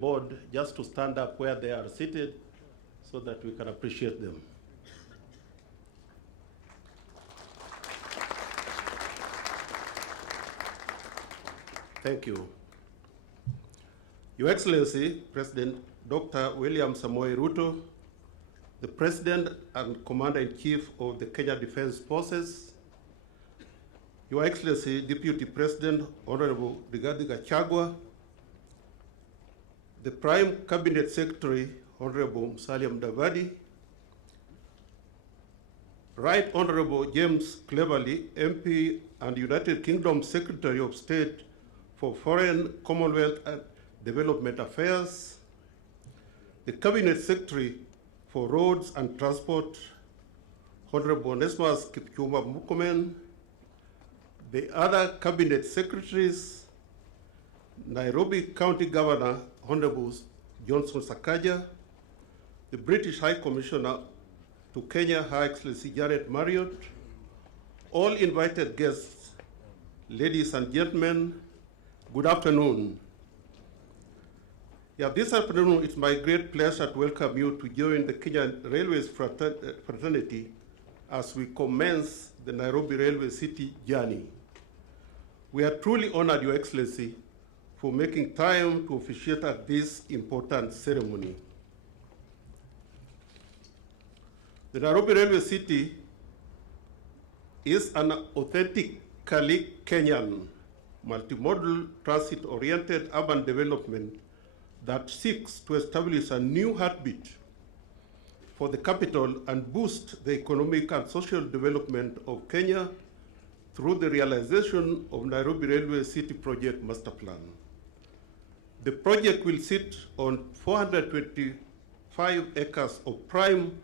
board just to stand up where they are seated so that we can appreciate them. Thank you. Your Excellency, President Dr. William Samoei Ruto, the President and Commander-in-Chief of the Kenya Defense Forces, Your Excellency, Deputy President Honorable Rigathi Gachagua, the Prime Cabinet Secretary, Honorable Musalia Mudavadi, Right Honorable James Cleverly, MP and United Kingdom Secretary of State for Foreign, Commonwealth and Development Affairs, the Cabinet Secretary for Roads and Transport, Honorable Onesmus Kipchumba Murkomen, the other Cabinet Secretaries, Nairobi County Governor, Honorable Johnson Sakaja, the British High Commissioner to Kenya, Her Excellency Janet Marriott, all invited guests, ladies and gentlemen, good afternoon. This afternoon, it's my great pleasure to welcome you to join the Kenya Railways fraternity as we commence the Nairobi Railway City journey. We are truly honored, Your Excellency, for making time to officiate at this important ceremony. The Nairobi Railway City is an authentically Kenyan, multimodal, transit-oriented urban development that seeks to establish a new heartbeat for the capital and boost the economic and social development of Kenya through the realization of Nairobi Railway City Project Master Plan. The project will sit on 425 acres of prime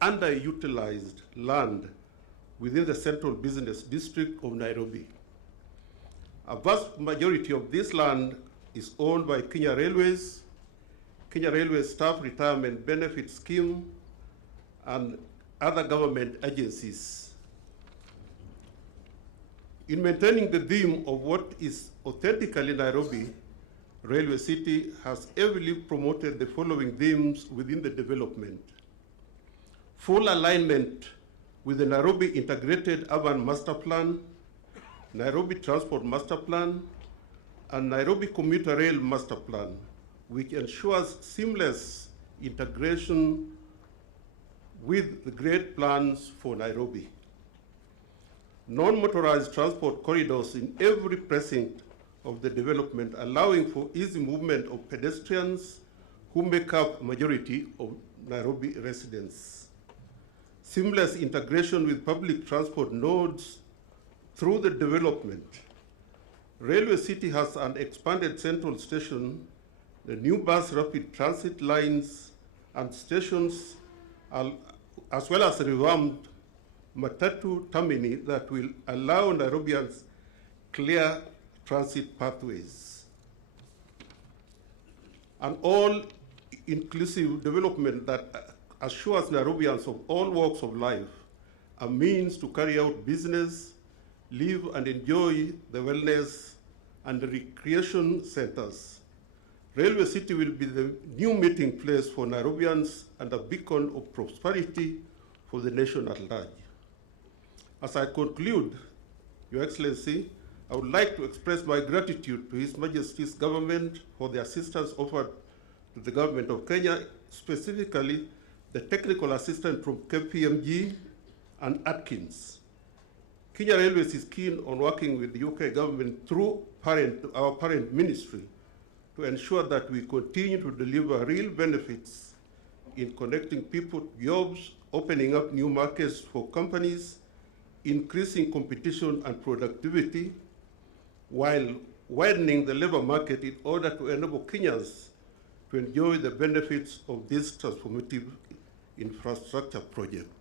underutilized land within the central business district of Nairobi. A vast majority of this land is owned by Kenya Railways Staff Retirement Benefit Scheme, and other government agencies. In maintaining the theme of what is authentically Nairobi, Railway City has heavily promoted the following themes within the development: full alignment with the Nairobi Integrated Urban Master Plan, Nairobi Transport Master Plan, and Nairobi Commuter Rail Master Plan, which ensures seamless integration with the great plans for Nairobi. Non-motorized transport corridors in every precinct of the development, allowing for easy movement of pedestrians who make up a majority of Nairobi residents. Seamless integration with public transport nodes through the development. Railway City has an expanded central station, the new bus rapid transit lines and stations, as well as revamped matatu termini that will allow Nairobians clear transit pathways. An all-inclusive development that assures Nairobians of all walks of life a means to carry out business, live and enjoy the wellness and the recreation centers. Railway City will be the new meeting place for Nairobians and a beacon of prosperity for the nation at large. As I conclude, Your Excellency, I would like to express my gratitude to His Majesty's government for the assistance offered to the government of Kenya, specifically the technical assistance from KPMG and Atkins. Kenya Railways is keen on working with the UK government through our parent ministry to ensure that we continue to deliver real benefits in connecting people to jobs, opening up new markets for companies, increasing competition and productivity, while widening the labor market in order to enable Kenyans to enjoy the benefits of this transformative infrastructure project.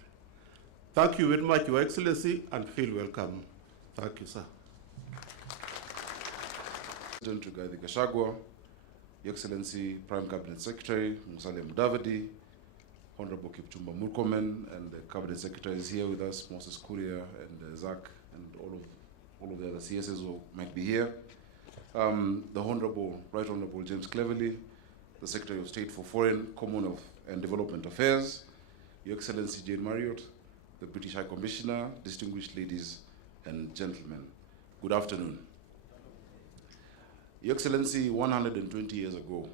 Thank you very much, Your Excellency, and feel welcome. Thank you, sir. President Rigathi Gachagua, Your Excellency Prime Cabinet Secretary Musalia Mudavadi, Honorable Kipchumba Murkomen, and the Cabinet Secretaries here with us, Moses Kuria and Zach, and all of the other CSs who might be here. The Right Honorable James Cleverly, the Secretary of State for Foreign, Commonwealth and Development Affairs, Your Excellency Jane Marriott, the British High Commissioner, distinguished ladies and gentlemen, good afternoon. Your Excellency, 120 years ago,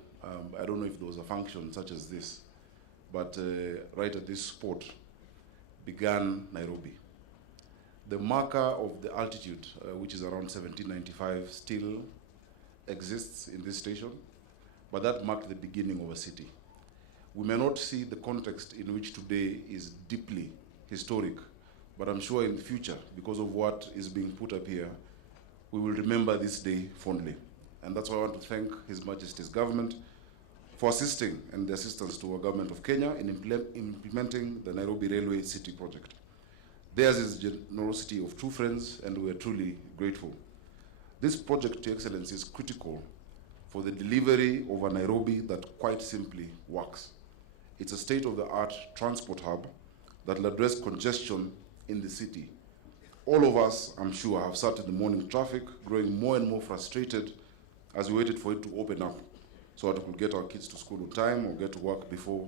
I don't know if there was a function such as this, but right at this spot began Nairobi. The marker of the altitude, which is around 1795, still exists in this station, but that marked the beginning of a city. We may not see the context in which today is deeply historic, but I'm sure in the future, because of what is being put up here, we will remember this day fondly. And that's why I want to thank His Majesty's government for assisting and the assistance to our government of Kenya in implementing the Nairobi Railway City project. Theirs is generosity of true friends, and we are truly grateful. This project, Your Excellency, is critical for the delivery of a Nairobi that quite simply works. It's a state-of-the-art transport hub that will address congestion in the city. All of us, I'm sure, have sat in the morning traffic, growing more and more frustrated as we waited for it to open up so that we could get our kids to school on time or get to work before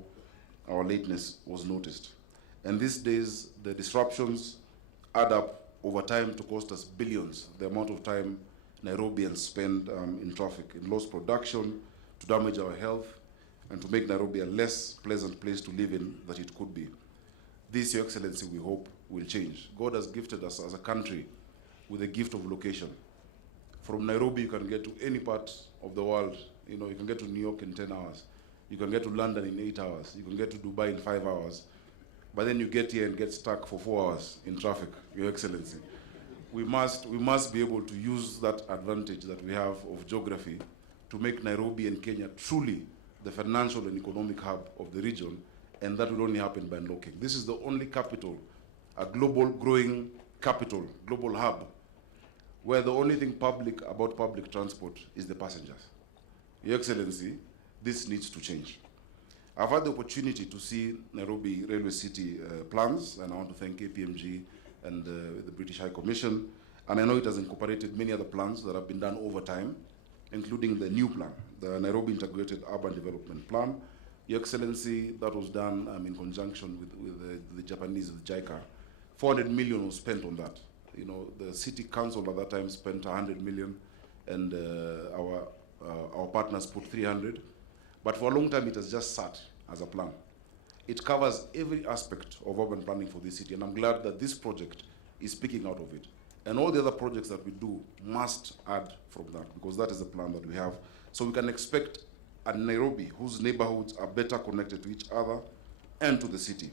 our lateness was noticed. And these days, the disruptions add up over time to cost us billions, the amount of time Nairobians spend in traffic, in lost production, to damage our health, and to make Nairobi a less pleasant place to live in than it could be. This, Your Excellency, we hope will change. God has gifted us as a country with a gift of location. From Nairobi, you can get to any part of the world. You know, you can get to New York in 10 hours. You can get to London in 8 hours. You can get to Dubai in 5 hours. But then you get here and get stuck for 4 hours in traffic, Your Excellency. We must be able to use that advantage that we have of geography to make Nairobi and Kenya truly the financial and economic hub of the region, and that will only happen by unlocking. This is the only capital, a global growing capital, global hub, where the only thing public about public transport is the passengers. Your Excellency, this needs to change. I've had the opportunity to see Nairobi Railway City plans, and I want to thank KPMG and the British High Commission. And I know it has incorporated many other plans that have been done over time, including the new plan, the Nairobi Integrated Urban Development Plan. Your Excellency, that was done in conjunction with the Japanese, with JICA. 400 million was spent on that. You know, the city council at that time spent 100 million, and our partners put 300. But for a long time, it has just sat as a plan. It covers every aspect of urban planning for this city, and I'm glad that this project is speaking out of it. And all the other projects that we do must add from that, because that is the plan that we have. So we can expect a Nairobi whose neighborhoods are better connected to each other and to the city.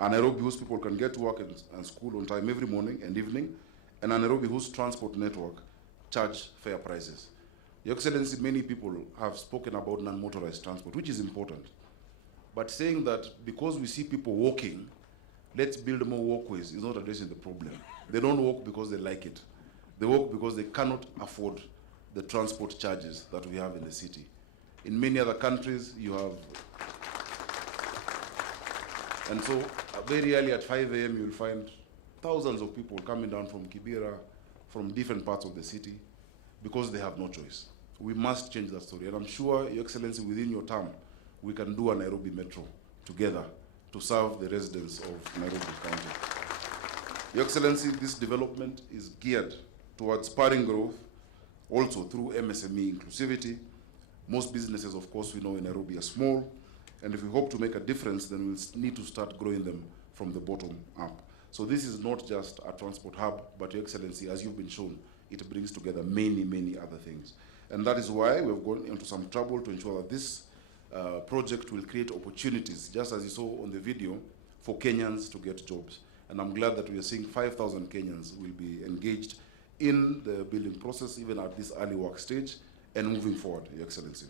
A Nairobi whose people can get to work and school on time every morning and evening, and a Nairobi whose transport network charge fair prices. Your Excellency, many people have spoken about non-motorized transport, which is important. But saying that because we see people walking, let's build more walkways is not addressing the problem. They don't walk because they like it. They walk because they cannot afford the transport charges that we have in the city. In many other countries, you have... And so very early at 5 a.m., you'll find thousands of people coming down from Kibera, from different parts of the city, because they have no choice. We must change that story. And I'm sure, Your Excellency, within your term, we can do a Nairobi Metro together to serve the residents of Nairobi County. Your Excellency, this development is geared towards spurring growth, also through MSME inclusivity. Most businesses, of course, we know in Nairobi are small, and if we hope to make a difference, then we'll need to start growing them from the bottom up. So this is not just a transport hub, but Your Excellency, as you've been shown, it brings together many, many other things. And that is why we've gone into some trouble to ensure that this project will create opportunities, just as you saw on the video, for Kenyans to get jobs. And I'm glad that we are seeing 5,000 Kenyans will be engaged in the building process, even at this early work stage, and moving forward, Your Excellency.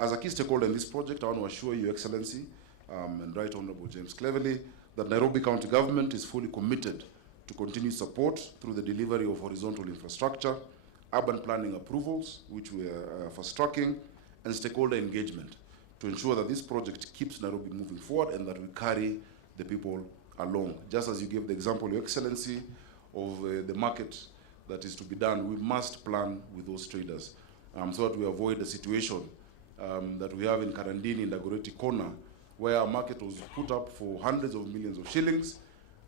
As a key stakeholder in this project, I want to assure Your Excellency and Right Honorable James Cleverly that Nairobi County Government is fully committed to continue support through the delivery of horizontal infrastructure, urban planning approvals, which we are fast-tracking, and stakeholder engagement to ensure that this project keeps Nairobi moving forward and that we carry the people along. Just as you gave the example, Your Excellency, of the market that is to be done, we must plan with those traders so that we avoid a situation that we have in Karandini in Dagoretti Corner, where our market was put up for hundreds of millions of shillings,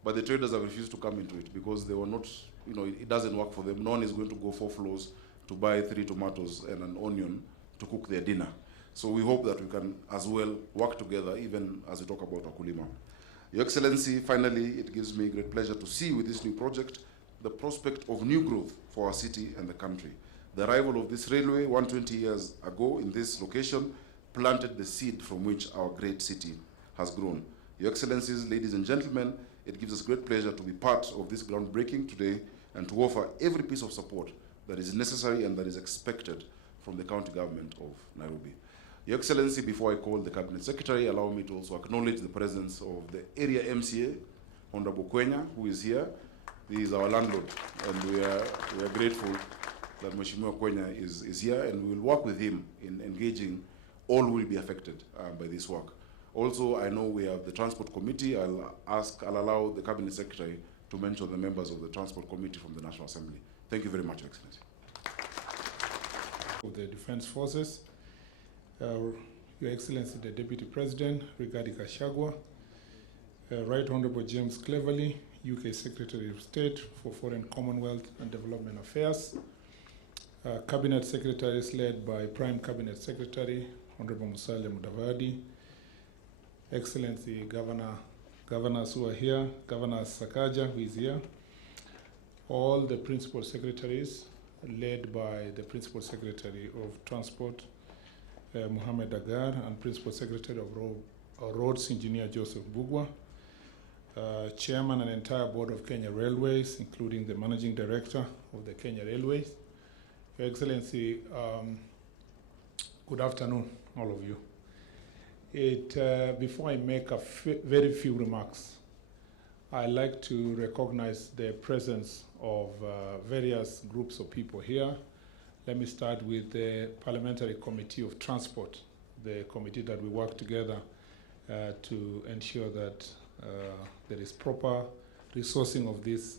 but the traders have refused to come into it because they were not, it doesn't work for them. No one is going to go 4 floors to buy 3 tomatoes and an onion to cook their dinner. So we hope that we can as well work together, even as we talk about Wakulima. Your Excellency, finally, it gives me great pleasure to see with this new project the prospect of new growth for our city and the country. The arrival of this railway 120 years ago in this location planted the seed from which our great city has grown. Your Excellencies, ladies and gentlemen, it gives us great pleasure to be part of this groundbreaking today and to offer every piece of support that is necessary and that is expected from the county government of Nairobi. Your Excellency, before I call the Cabinet Secretary, allow me to also acknowledge the presence of the area MCA, Honorable Kwenya, who is here. He is our landlord, and we are grateful that Mheshimiwa Kwenya is here, and we will work with him in engaging all who will be affected by this work. Also, I know we have the Transport Committee. I'll allow the Cabinet Secretary to mention the members of the Transport Committee from the National Assembly. Thank you very much, Your Excellency. Of the Defense Forces, Your Excellency the Deputy President, Rigathi Gachagua, Right Honorable James Cleverly, UK Secretary of State for Foreign, Commonwealth and Development Affairs, Cabinet Secretaries led by Prime Cabinet Secretary, Honorable Musalia Mudavadi, Excellency Governors who are here, Governor Sakaja who is here, all the Principal Secretaries led by the Principal Secretary of Transport, Mohammed Agar, and Principal Secretary of Roads, Engineer Joseph Bugwa, Chairman and entire Board of Kenya Railways, including the Managing Director of the Kenya Railways. Your Excellency, good afternoon, all of you. Before I make very few remarks, I'd like to recognize the presence of various groups of people here. Let me start with the Parliamentary Committee of Transport, the committee that we work together to ensure that there is proper resourcing of this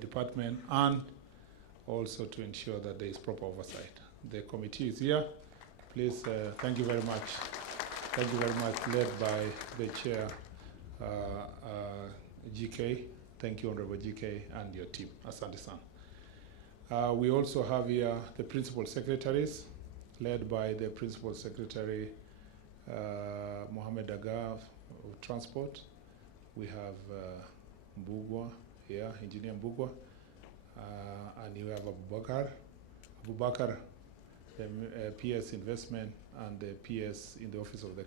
department, and also to ensure that there is proper oversight. The committee is here. Please, thank you very much. Thank you very much, led by the chair, GK. Thank you, Honorable GK, and your team, Asante-san. We also have here the principal secretaries, led by the Principal Secretary, Mohammed Agar of Transport. We have Mbugwa here, Engineer Mbugwa, and you have Abubakar, the PS Investment, and the PS in the Office of the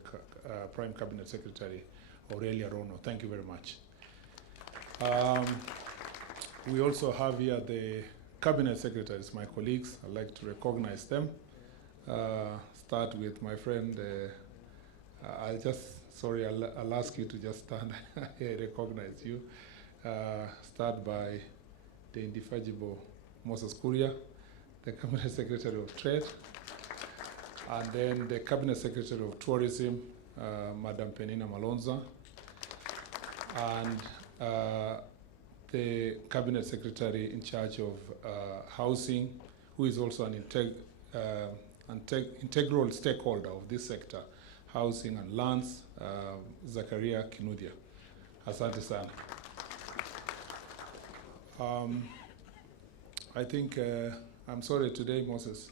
Prime Cabinet Secretary, Aurelia Rono. Thank you very much. We also have here the Cabinet Secretaries, my colleagues. I'd like to recognize them. Start with my friend, I'll ask you to just stand. I recognize you. Start by the indefatigable Moses Kuria, the Cabinet Secretary of Trade, and then the Cabinet Secretary of Tourism, Madam Penina Malonza, and the Cabinet Secretary in charge of housing, who is also an integral stakeholder of this sector, housing and lands, Zakaria Kinudia. Asante sana. I think, I'm sorry today, Moses,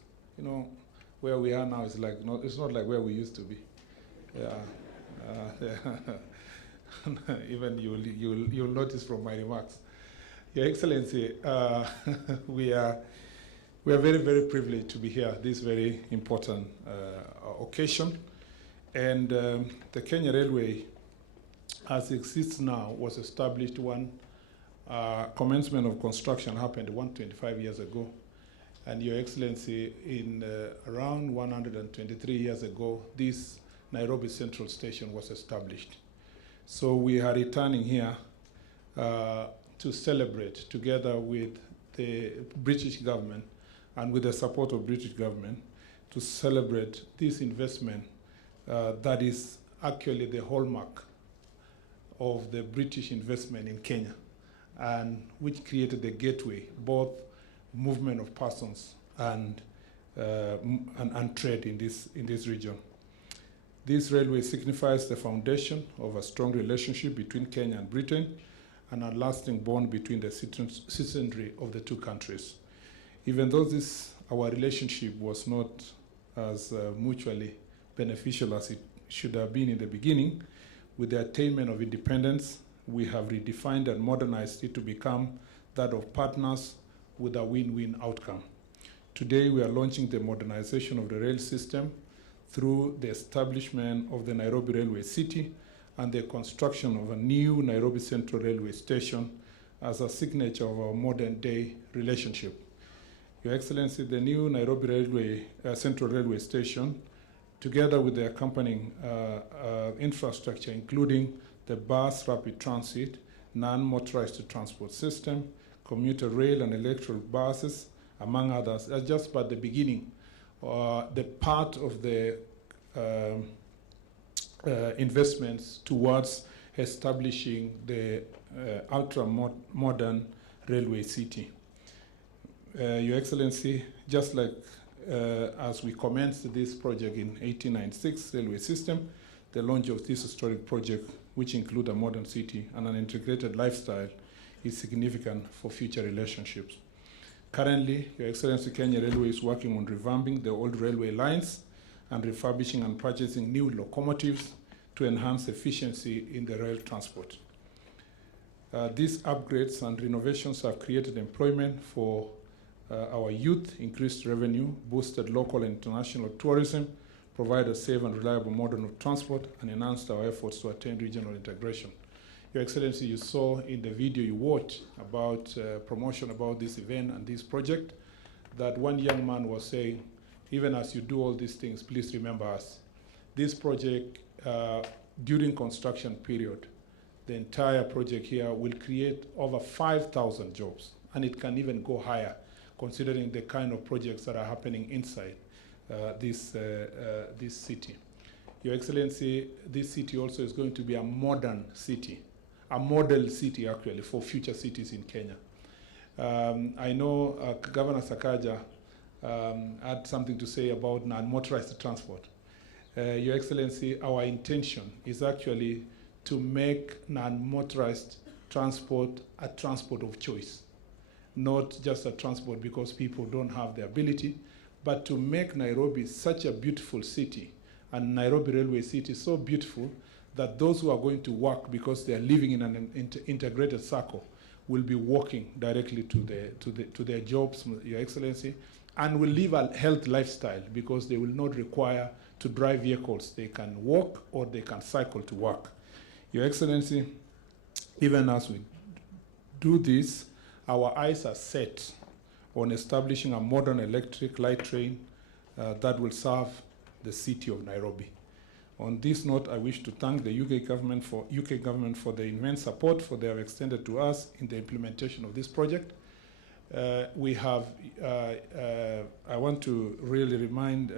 where we are now is like, it's not like where we used to be. Yeah. Even you'll notice from my remarks. Your Excellency, we are very, very privileged to be here this very important occasion. And the Kenya Railway, as it exists now, was established when commencement of construction happened 125 years ago. And Your Excellency, in around 123 years ago, this Nairobi Central Station was established. So we are returning here to celebrate together with the British government and with the support of British government to celebrate this investment that is actually the hallmark of the British investment in Kenya, and which created the gateway, both movement of persons and and trade in this region. This railway signifies the foundation of a strong relationship between Kenya and Britain and a lasting bond between the citizenry of the two countries. Even though our relationship was not as mutually beneficial as it should have been in the beginning, with the attainment of independence, we have redefined and modernized it to become that of partners with a win-win outcome. Today, we are launching the modernization of the rail system through the establishment of the Nairobi Railway City and the construction of a new Nairobi Central Railway Station as a signature of our modern-day relationship. Your Excellency, the new Nairobi Central Railway Station, together with the accompanying infrastructure, including the bus rapid transit, non-motorized transport system, commuter rail and electric buses, among others, are just but the beginning, the part of the investments towards establishing the ultra-modern railway city. Your Excellency, just like as we commenced this project in 1896 railway system, the launch of this historic project, which include a modern city and an integrated lifestyle, is significant for future relationships. Currently, Your Excellency, Kenya Railway is working on revamping the old railway lines and refurbishing and purchasing new locomotives to enhance efficiency in the rail transport. These upgrades and renovations have created employment for our youth, increased revenue, boosted local and international tourism, provided a safe and reliable mode of transport, and enhanced our efforts to attain regional integration. Your Excellency, you saw in the video you watched about promotion about this event and this project that one young man was saying, even as you do all these things, please remember us. This project, during construction period, the entire project here will create over 5,000 jobs, and it can even go higher, considering the kind of projects that are happening inside this city. Your Excellency, this city also is going to be a modern city, a model city actually for future cities in Kenya. I know Governor Sakaja had something to say about non-motorized transport. Your Excellency, our intention is actually to make non-motorized transport a transport of choice, not just a transport because people don't have the ability, but to make Nairobi such a beautiful city and Nairobi Railway City so beautiful that those who are going to work because they are living in an integrated circle will be walking directly to their jobs, Your Excellency, and will live a healthy lifestyle because they will not require to drive vehicles. They can walk or they can cycle to work. Your Excellency, even as we do this, our eyes are set on establishing a modern electric light train that will serve the city of Nairobi. On this note, I wish to thank the UK government for the immense support they have extended to us in the implementation of this project. We have, I want to really remind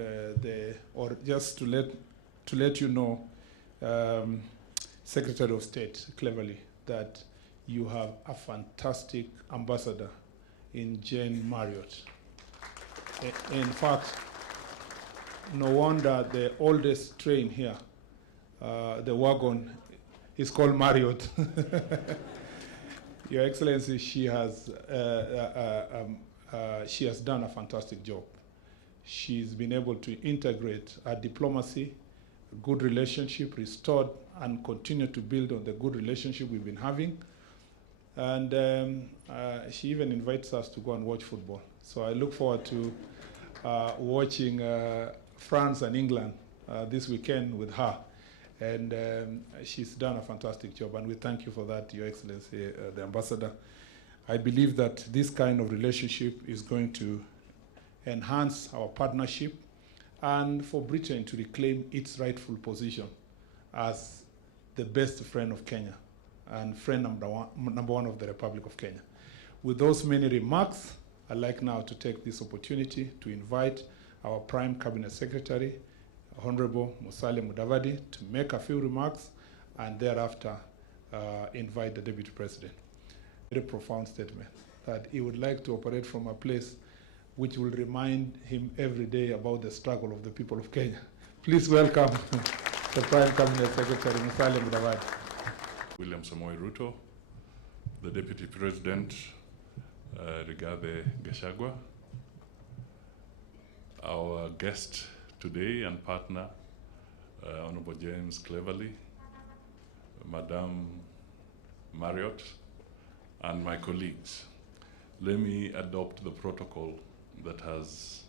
just to let you know, Secretary of State Cleverly, that you have a fantastic ambassador in Jane Marriott. In fact, no wonder the oldest train here, the wagon, is called Marriott. Your Excellency, she has done a fantastic job. She's been able to integrate our diplomacy, good relationship, restored, and continue to build on the good relationship we've been having. And she even invites us to go and watch football. So I look forward to watching France and England this weekend with her. And she's done a fantastic job, and we thank you for that, Your Excellency, the Ambassador. I believe that this kind of relationship is going to enhance our partnership and for Britain to reclaim its rightful position as the best friend of Kenya and friend number one of the Republic of Kenya. With those many remarks, I'd like now to take this opportunity to invite our Prime Cabinet Secretary, Honorable Musalia Mudavadi, to make a few remarks and thereafter invite the Deputy President. Very profound statement that he would like to operate from a place which will remind him every day about the struggle of the people of Kenya. Please welcome the Prime Cabinet Secretary, Musalia Mudavadi. William Samoei Ruto, the Deputy President, Rigathi Gachagua, our guest today and partner, Honorable James Cleverly, Madam Marriott, and my colleagues. Let me adopt the protocol that has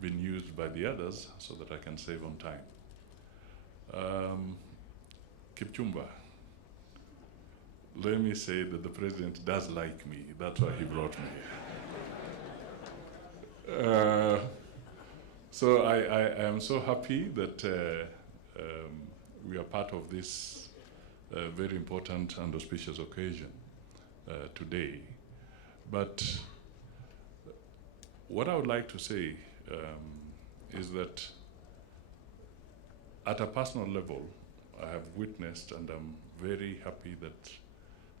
been used by the others so that I can save on time. Kipchumba, let me say that the president does like me. That's why he brought me here. So I am so happy that we are part of this very important and auspicious occasion today. But what I would like to say is that at a personal level, I have witnessed, and I'm very happy that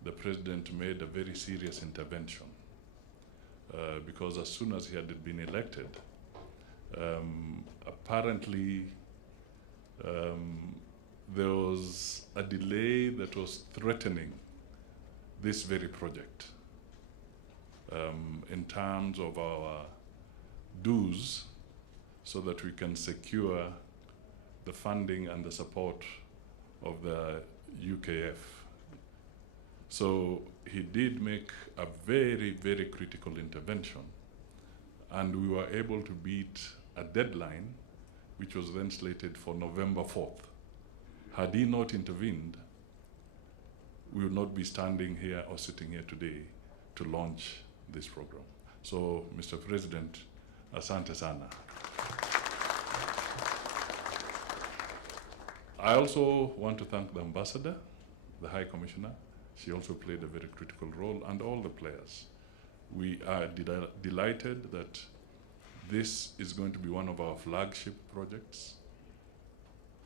the president made a very serious intervention because as soon as he had been elected, apparently there was a delay that was threatening this very project in terms of our dues so that we can secure the funding and the support of the UKF. So he did make a very, very critical intervention, and we were able to beat a deadline which was then slated for November 4th. Had he not intervened, we would not be standing here or sitting here today to launch this program. So, Mr. President, asante sana. I also want to thank the ambassador, the High Commissioner. She also played a very critical role, and all the players. We are delighted that this is going to be one of our flagship projects.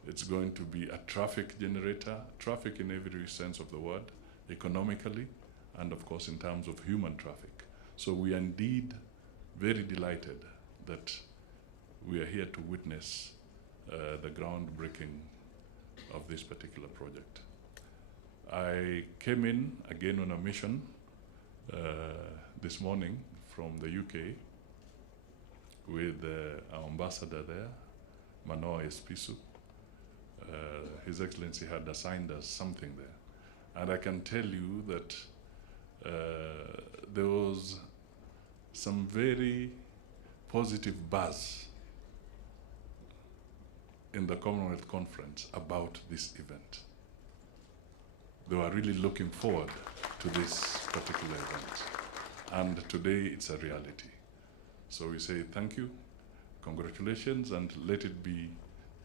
It's going to be a traffic generator, traffic in every sense of the word, economically, and of course in terms of human traffic. So we are indeed very delighted that we are here to witness the groundbreaking of this particular project. I came in again on a mission this morning from the UK with our ambassador there, Manoa Espisu. His Excellency had assigned us something there. And I can tell you that there was some very positive buzz in the Commonwealth Conference about this event. They were really looking forward to this particular event. And today it's a reality. So we say thank you, congratulations, and let it be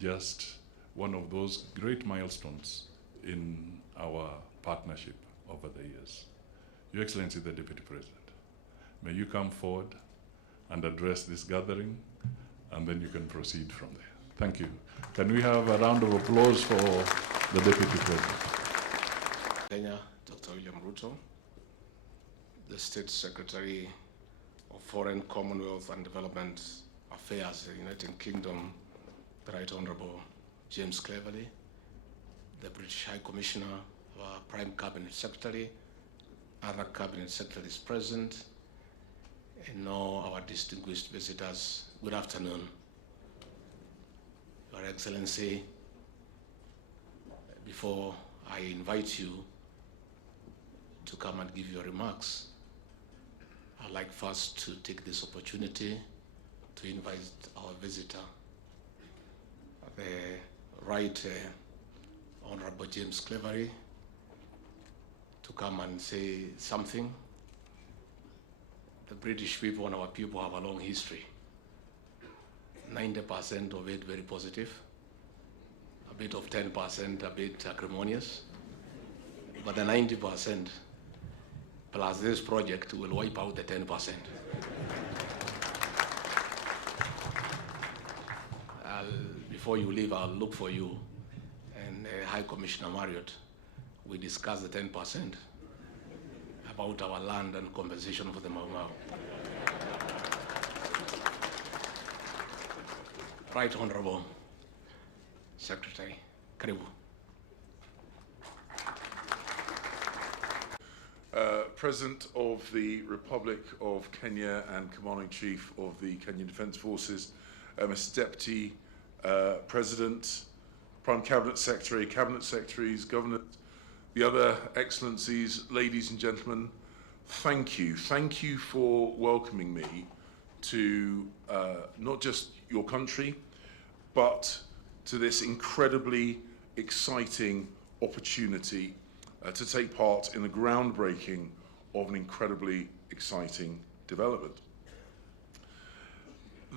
just one of those great milestones in our partnership over the years. Your Excellency, the Deputy President, may you come forward and address this gathering, and then you can proceed from there. Thank you. Can we have a round of applause for the Deputy President? Kenya, Dr. William Ruto, the State Secretary of Foreign, Commonwealth and Development Affairs, the United Kingdom, the Right Honorable James Cleverly, the British High Commissioner, our Prime Cabinet Secretary, other Cabinet Secretaries present, and all our distinguished visitors, good afternoon. Your Excellency, before I invite you to come and give your remarks, I'd like first to take this opportunity to invite our visitor, the Right Honorable James Cleverly, to come and say something. The British people and our people have a long history. 90% of it very positive, a bit of 10% a bit acrimonious, but the 90% plus this project will wipe out the 10%. Before you leave, I'll look for you and High Commissioner Marriott. We discuss the 10% about our land and compensation for the Mau Mau. Right Honorable Secretary, karibu. President of the Republic of Kenya and Commanding Chief of the Kenyan Defence Forces, Mr. Deputy President, Prime Cabinet Secretary, Cabinet Secretaries, Governors, the other Excellencies, ladies and gentlemen, thank you. Thank you for welcoming me to not just your country, but to this incredibly exciting opportunity to take part in the groundbreaking of an incredibly exciting development.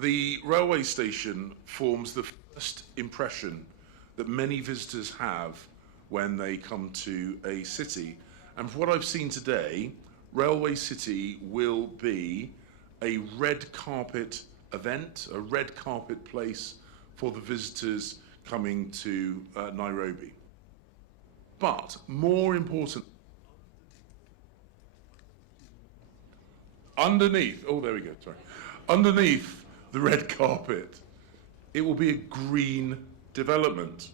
The railway station forms the first impression that many visitors have when they come to a city. And from what I've seen today, Railway City will be a red carpet event, a red carpet place for the visitors coming to Nairobi. But more important, underneath the red carpet, it will be a green development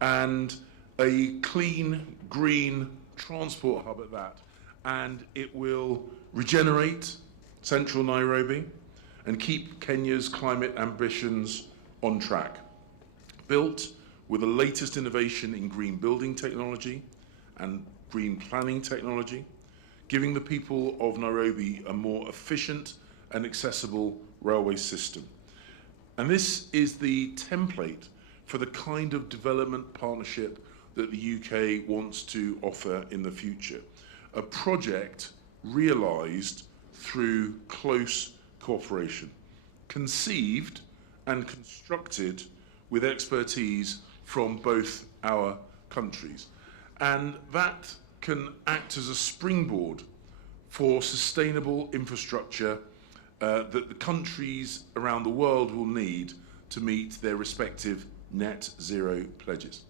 and a clean, green transport hub at that. And it will regenerate central Nairobi and keep Kenya's climate ambitions on track. Built with the latest innovation in green building technology and green planning technology, giving the people of Nairobi a more efficient and accessible railway system. And this is the template for the kind of development partnership that the UK wants to offer in the future. A project realised through close cooperation, conceived and constructed with expertise from both our countries. And that can act as a springboard for sustainable infrastructure that the countries around the world will need to meet their respective net zero pledges.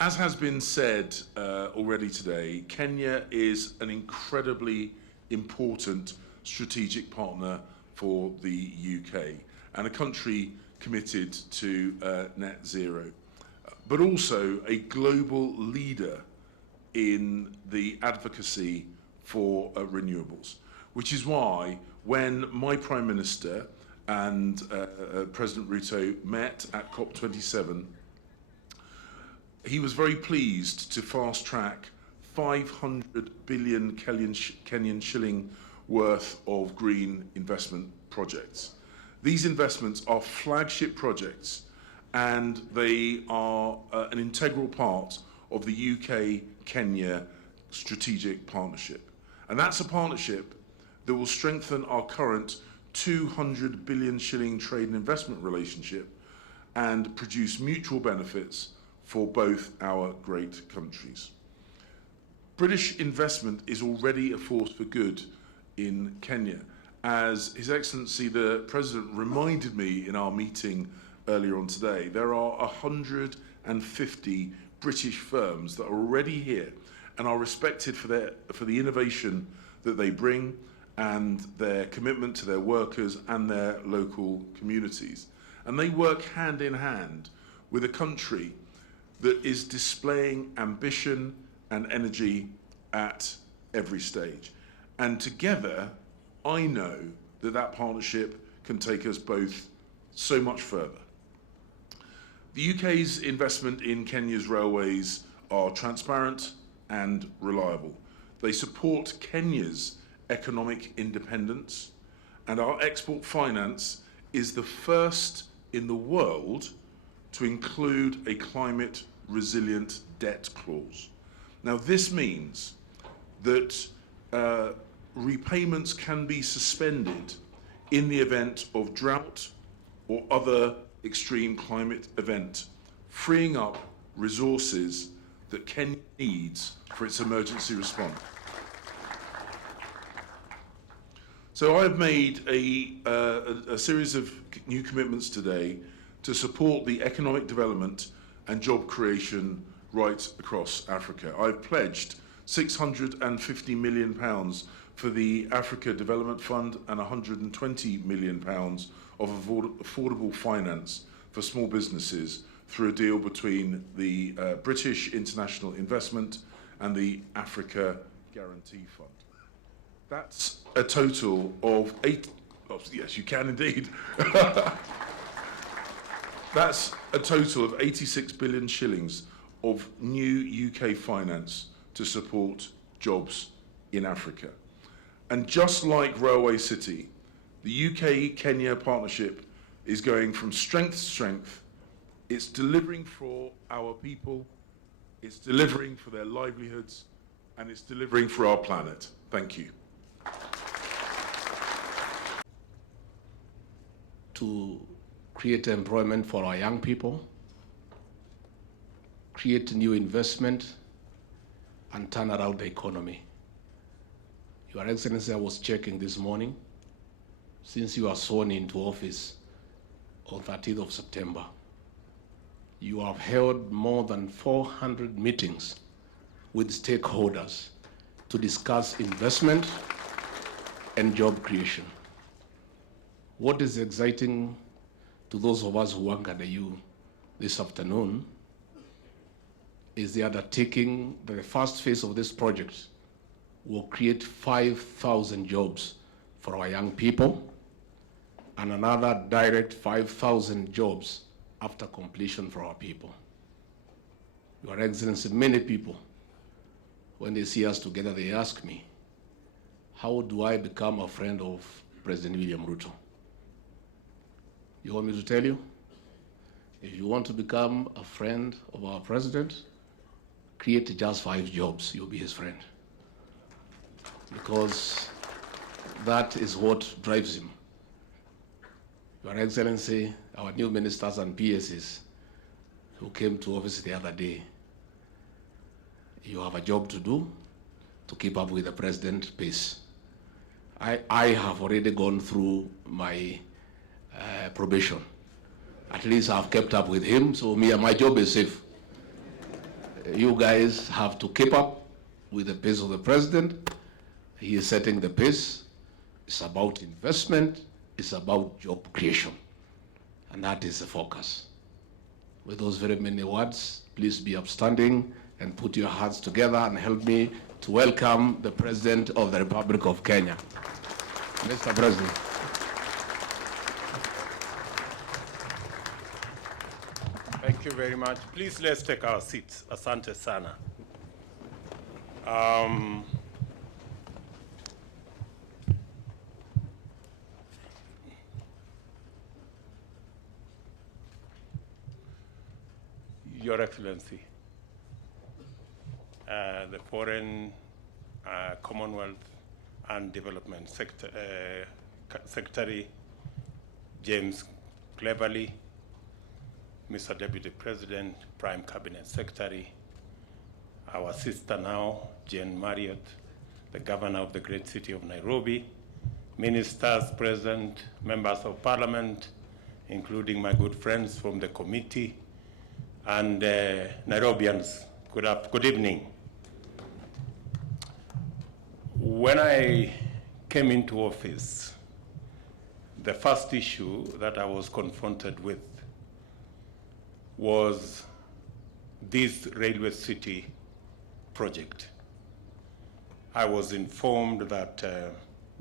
As has been said already today, Kenya is an incredibly important strategic partner for the UK and a country committed to net zero, but also a global leader in the advocacy for renewables, which is why when my Prime Minister and President Ruto met at COP27, he was very pleased to fast track 500 billion Kenyan shilling worth of green investment projects. These investments are flagship projects and they are an integral part of the UK-Kenya strategic partnership. And that's a partnership that will strengthen our current 200 billion shilling trade and investment relationship and produce mutual benefits for both our great countries. British investment is already a force for good in Kenya. As His Excellency the President reminded me in our meeting earlier on today, there are 150 British firms that are already here and are respected for the innovation that they bring and their commitment to their workers and their local communities. And they work hand in hand with a country that is displaying ambition and energy at every stage. And together, I know that that partnership can take us both so much further. The UK's investment in Kenya's railways are transparent and reliable. They support Kenya's economic independence, and our export finance is the first in the world to include a climate resilient debt clause. Now, this means that repayments can be suspended in the event of drought or other extreme climate event, freeing up resources that Kenya needs for its emergency response. So I've made a series of new commitments today to support the economic development and job creation right across Africa. I've pledged £650 million for the Africa Development Fund and £120 million of affordable finance for small businesses through a deal between the British International Investment and the Africa Guarantee Fund. That's a total of yes, you can indeed. That's a total of 86 billion shillings of new UK finance to support jobs in Africa. And just like Railway City, the UK-Kenya partnership is going from strength to strength. It's delivering for our people, it's delivering for their livelihoods, and it's delivering for our planet. Thank you. To create employment for our young people, create new investment, and turn around the economy. Your Excellency, I was checking this morning, since you are sworn into office on 13th of September, you have held more than 400 meetings with stakeholders to discuss investment and job creation. What is exciting to those of us who work under you this afternoon is the undertaking that the first phase of this project will create 5,000 jobs for our young people and another direct 5,000 jobs after completion for our people. Your Excellency, many people, when they see us together, they ask me, how do I become a friend of President William Ruto? You want me to tell you? If you want to become a friend of our president, create just 5 jobs, you'll be his friend. Because that is what drives him. Your Excellency, our new ministers and PSs who came to office the other day, you have a job to do to keep up with the president's pace. I have already gone through my probation. At least I've kept up with him, so my job is safe. You guys have to keep up with the pace of the president. He is setting the pace. It's about investment. It's about job creation. And that is the focus. With those very many words, please be upstanding and put your hands together and help me to welcome the President of the Republic of Kenya. Mr. President. Thank you very much. Please, let's take our seats. Asante sana. Your Excellency, the Foreign, Commonwealth and Development Secretary James Cleverly, Mr. Deputy President, Prime Cabinet Secretary, our sister now, Jane Marriott, the Governor of the great city of Nairobi, Ministers present, Members of Parliament, including my good friends from the committee, and Nairobians, good evening. When I came into office, the first issue that I was confronted with was this Railway City project. I was informed that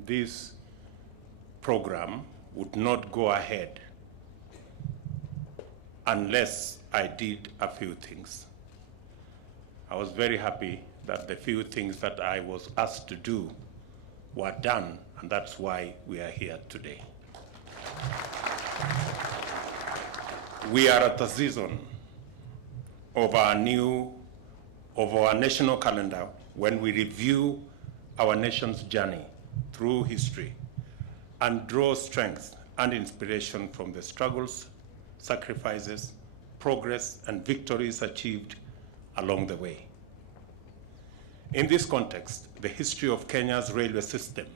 this program would not go ahead unless I did a few things. I was very happy that the few things that I was asked to do were done, and that's why we are here today. We are at the season of our national calendar when we review our nation's journey through history and draw strength and inspiration from the struggles, sacrifices, progress, and victories achieved along the way. In this context, the history of Kenya's railway system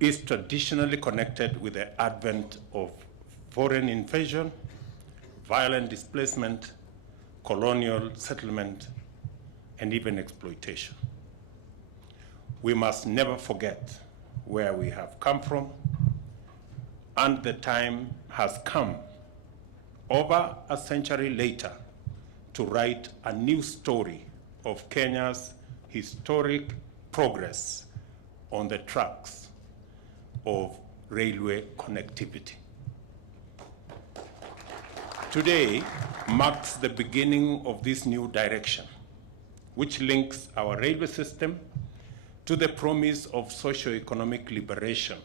is traditionally connected with the advent of foreign invasion, violent displacement, colonial settlement, and even exploitation. We must never forget where we have come from and the time has come, over a century later, to write a new story of Kenya's historic progress on the tracks of railway connectivity. Today marks the beginning of this new direction, which links our railway system to the promise of socio-economic liberation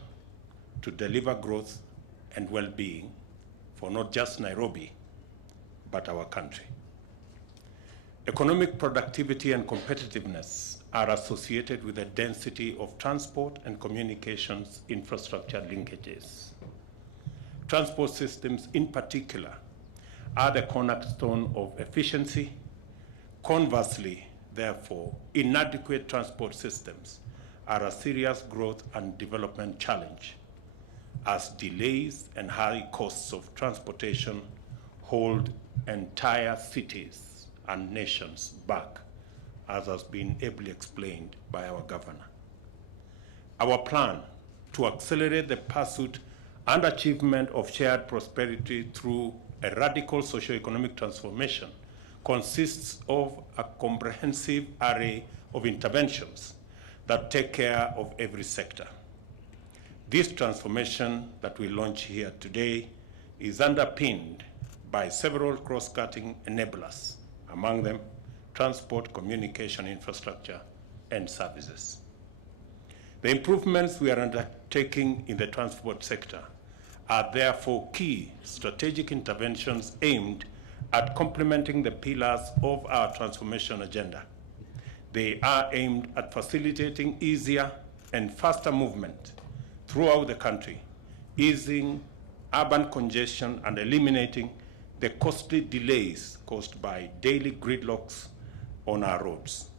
to deliver growth and well-being for not just Nairobi, but our country. Economic productivity and competitiveness are associated with the density of transport and communications infrastructure linkages. Transport systems in particular are the cornerstone of efficiency. Conversely, therefore, inadequate transport systems are a serious growth and development challenge, as delays and high costs of transportation hold entire cities and nations back, as has been ably explained by our governor. Our plan to accelerate the pursuit and achievement of shared prosperity through a radical socio-economic transformation consists of a comprehensive array of interventions that take care of every sector. This transformation that we launch here today is underpinned by several cross-cutting enablers, among them transport, communication infrastructure, and services. The improvements we are undertaking in the transport sector are therefore key strategic interventions aimed at complementing the pillars of our transformation agenda. They are aimed at facilitating easier and faster movement throughout the country, easing urban congestion and eliminating the costly delays caused by daily gridlocks on our roads.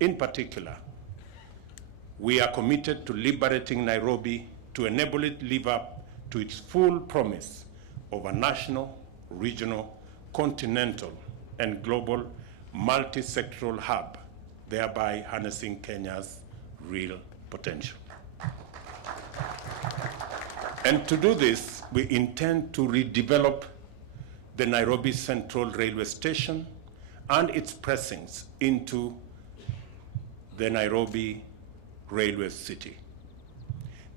In particular, we are committed to liberating Nairobi to enable it live up to its full promise of a national, regional, continental, and global multi-sectoral hub, thereby harnessing Kenya's real potential. And to do this, we intend to redevelop the Nairobi Central Railway Station and its pressings into the Nairobi Railway City.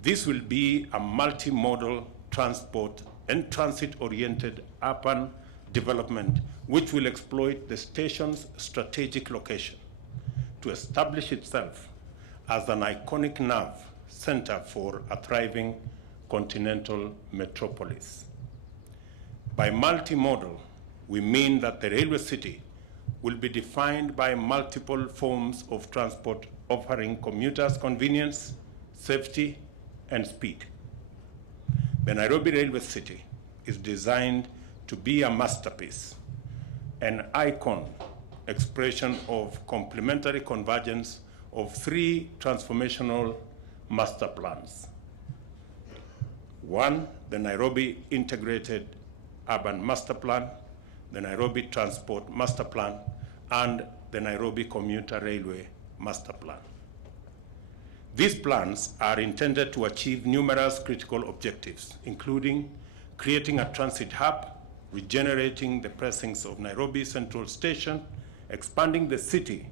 This will be a multimodal transport and transit-oriented urban development which will exploit the station's strategic location to establish itself as an iconic nerve center for a thriving continental metropolis. By multimodal, we mean that the railway city will be defined by multiple forms of transport offering commuters convenience, safety, and speed. The Nairobi Railway City is designed to be a masterpiece, an icon expression of complementary convergence of three transformational master plans. One, the Nairobi Integrated Urban Master Plan, the Nairobi Transport Master Plan, and the Nairobi Commuter Railway Master Plan. These plans are intended to achieve numerous critical objectives, including creating a transit hub, regenerating the precincts of Nairobi Central Station, expanding the city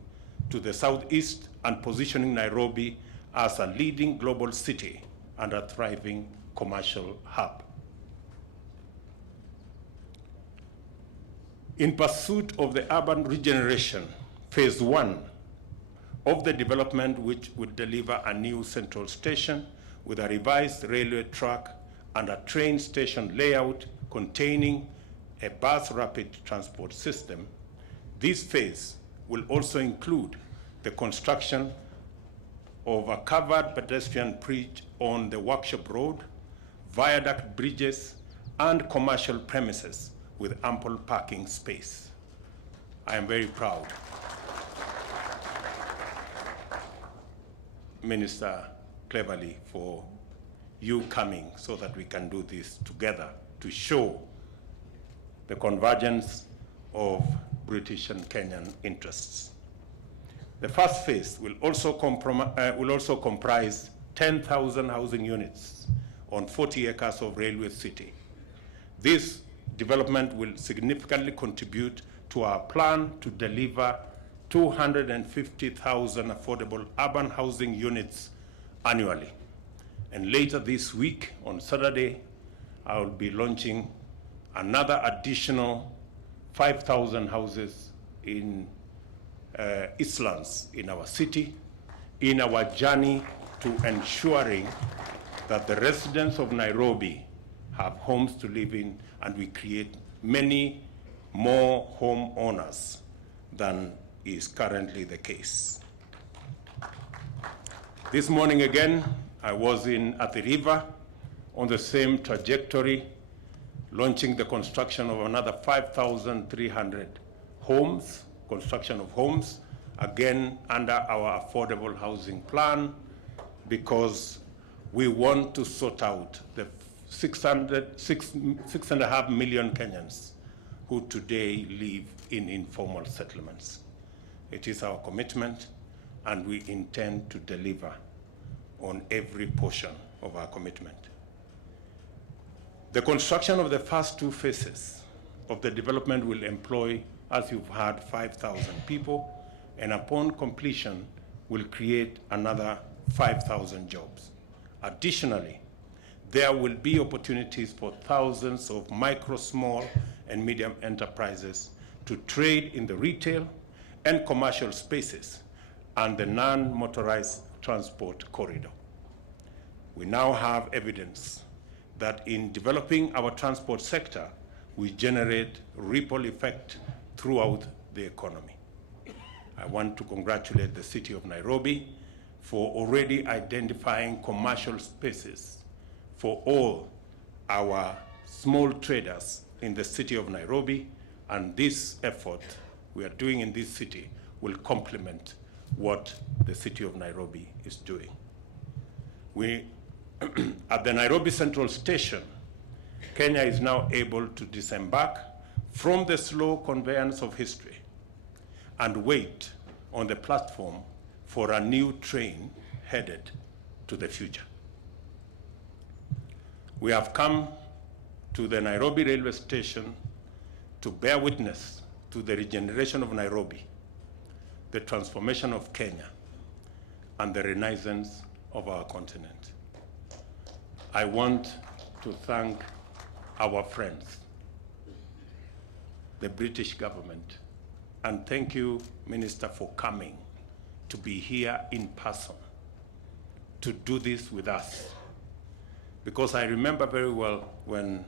to the southeast, and positioning Nairobi as a leading global city and a thriving commercial hub. In pursuit of the urban regeneration, phase one of the development, which would deliver a new central station with a revised railway track and a train station layout containing a bus rapid transport system, this phase will also include the construction of a covered pedestrian bridge on the Workshop Road, viaduct bridges, and commercial premises with ample parking space. I am very proud, Minister Cleverly, for you coming so that we can do this together to show the convergence of British and Kenyan interests. The first phase will also comprise 10,000 housing units on 40 acres of Railway City. This development will significantly contribute to our plan to deliver 250,000 affordable urban housing units annually. And later this week, on Saturday, I will be launching another additional 5,000 houses in Eastlands in our city, in our journey to ensuring that the residents of Nairobi have homes to live in, and we create many more homeowners than is currently the case. This morning again, I was at the river on the same trajectory, launching the construction of another 5,300 homes, construction of homes, again under our affordable housing plan, because we want to sort out the 6.5 million Kenyans who today live in informal settlements. It is our commitment, and we intend to deliver on every portion of our commitment. The construction of the first two phases of the development will employ, as you've heard, 5,000 people, and upon completion will create another 5,000 jobs. Additionally, there will be opportunities for thousands of micro, small, and medium enterprises to trade in the retail and commercial spaces and the non-motorized transport corridor. We now have evidence that in developing our transport sector, we generate ripple effect throughout the economy. I want to congratulate the city of Nairobi for already identifying commercial spaces for all our small traders in the city of Nairobi, and this effort we are doing in this city will complement what the city of Nairobi is doing. At the Nairobi Central Station, Kenya is now able to disembark from the slow conveyance of history and wait on the platform for a new train headed to the future. We have come to the Nairobi railway station to bear witness to the regeneration of Nairobi, the transformation of Kenya, and the renaissance of our continent. I want to thank our friends, the British government, and thank you, Minister, for coming to be here in person to do this with us. Because I remember very well when